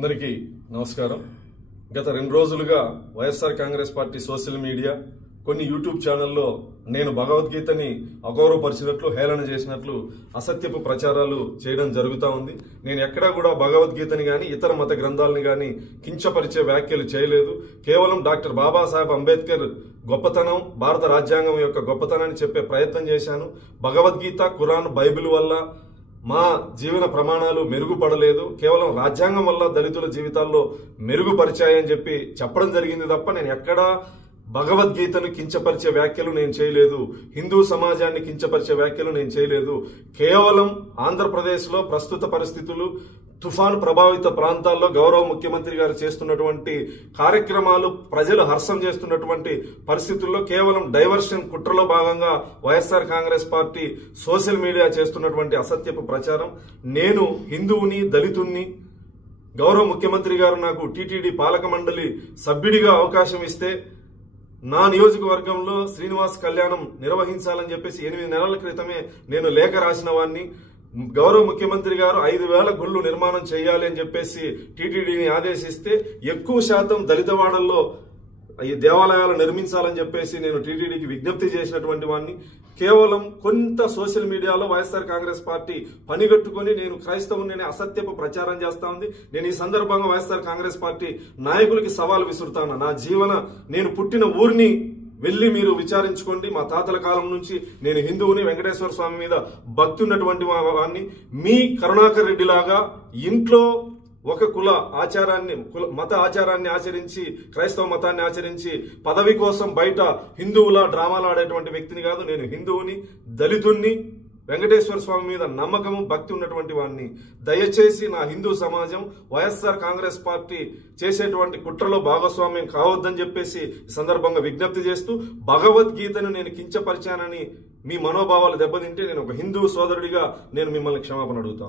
అందరికీ నమస్కారం. గత 2 రోజులుగా YSR Congress party social media కొన్ని యూట్యూబ్ ఛానల్లో నేను భగవద్గీతని అగౌరవపరిచినట్లు, హేళన చేసినట్లు అసత్యపు ప్రచారాలు చేయడం జరుగుతూ ఉంది. నేను ఎక్కడా కూడా భగవద్గీతని గాని ఇతర మత గ్రంథాలని గాని కించపరిచే వ్యాఖ్యలు చేయలేదు. కేవలం డాక్టర్ బాబాసాహెబ్ అంబేద్కర్ గొప్పతనం, భారత రాజ్యాంగం యొక్క గొప్పతనాన్ని చెప్పే ప్రయత్నం చేశాను. భగవద్గీత, ఖురాన్, బైబిల్ వల్ల మా జీవన ప్రమాణాలు మెరుగుపడలేదు, కేవలం రాజ్యాంగం వల్ల దళితుల జీవితాల్లో మెరుగుపరిచాయని చెప్పి చెప్పడం జరిగింది తప్ప నేను ఎక్కడా భగవద్గీతను కించపరిచే వ్యాఖ్యలు నేను చేయలేదు. హిందూ సమాజాన్ని కించపరిచే వ్యాఖ్యలు నేను చేయలేదు. కేవలం ఆంధ్రప్రదేశ్లో ప్రస్తుత పరిస్థితులు, తుఫాను ప్రభావిత ప్రాంతాల్లో గౌరవ ముఖ్యమంత్రి గారు చేస్తున్నటువంటి కార్యక్రమాలు, ప్రజలు హర్షం చేస్తున్నటువంటి పరిస్థితుల్లో కేవలం డైవర్షన్ కుట్రలో భాగంగా YSR Congress party social media చేస్తున్నటువంటి అసత్యపు ప్రచారం. నేను హిందువుని, దళితుణ్ణి. గౌరవ ముఖ్యమంత్రి గారు నాకు టీటీడీ పాలక మండలి సభ్యుడిగా అవకాశం ఇస్తే నా నియోజకవర్గంలో శ్రీనివాస్ కళ్యాణం నిర్వహించాలని చెప్పేసి 8 నెలల క్రితమే నేను లేఖ రాసిన వాడిని. గౌరవ ముఖ్యమంత్రి గారు 5,000 గుళ్ళు నిర్మాణం చేయాలి అని చెప్పేసి టీటీడీని ఆదేశిస్తే ఎక్కువ శాతం దళితవాడల్లో ఈ దేవాలయాలు నిర్మించాలని చెప్పేసి నేను టీటీడీకి విజ్ఞప్తి చేసినటువంటి వాడిని. కేవలం కొంత సోషల్ మీడియాలో వైఎస్ఆర్ కాంగ్రెస్ పార్టీ పనిగట్టుకుని నేను క్రైస్తవుని అసత్యపు ప్రచారం చేస్తా ఉంది. నేను ఈ సందర్భంగా వైఎస్ఆర్ కాంగ్రెస్ పార్టీ నాయకులకి సవాల్ విసురుతాను. నేను పుట్టిన ఊరిని వెళ్లి మీరు విచారించుకోండి. మా తాతల కాలం నుంచి నేను హిందువుని, వెంకటేశ్వర స్వామి మీద భక్తి ఉన్నటువంటి వాడిని. మీ కరుణాకర్ రెడ్డి లాగా ఇంట్లో ఒక మత ఆచారాన్ని ఆచరించి, క్రైస్తవ మతాన్ని ఆచరించి పదవి కోసం బయట హిందువుల డ్రామాలు ఆడేటువంటి వ్యక్తిని కాదు. నేను హిందువుని, దళితుణ్ణి, వెంకటేశ్వర స్వామి మీద నమ్మకము, భక్తి ఉన్నటువంటి వాడిని. దయచేసి నా హిందూ సమాజం వైఎస్ఆర్ కాంగ్రెస్ పార్టీ చేసేటువంటి కుట్రలో భాగస్వామ్యం కావద్దని చెప్పేసి ఈ సందర్భంగా విజ్ఞప్తి చేస్తూ, భగవద్గీతను నేను కించపరిచానని మీ మనోభావాలు దెబ్బతింటే నేను ఒక హిందూ సోదరుడిగా నేను మిమ్మల్ని క్షమాపణ అడుగుతాను.